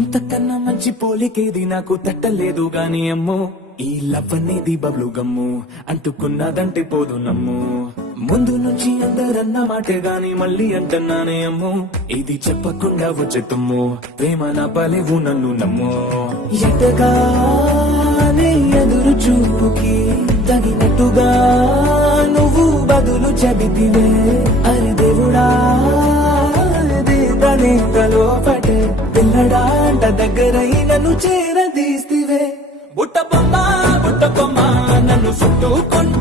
ఇంతకన్నా మంచి పోలికేది నాకు తట్టలేదు గాని అమ్మో ఈ లవ్ అనేది బబ్లు గమ్ము అంటుకున్నదంటే పోదు నమ్ము ముందు నుంచి అందరన్న మాటే గాని మళ్ళీ అంటున్నానే అమ్ము ఇది చెప్పకుండా వచ్చే తుమ్ము ప్రేమ నా పలేవు నన్ను నమ్ము ఎటగానే ఎదురు చూపుకి తగినట్టుగా నువ్వు బదులు చెబితివే అరి దేవుడా ప్రణీతలో పటే పిల్లడాంట దగ్గరై నన్ను చేరదీస్తివే బుట్ట బొమ్మ నన్ను చుట్టుకుంటూ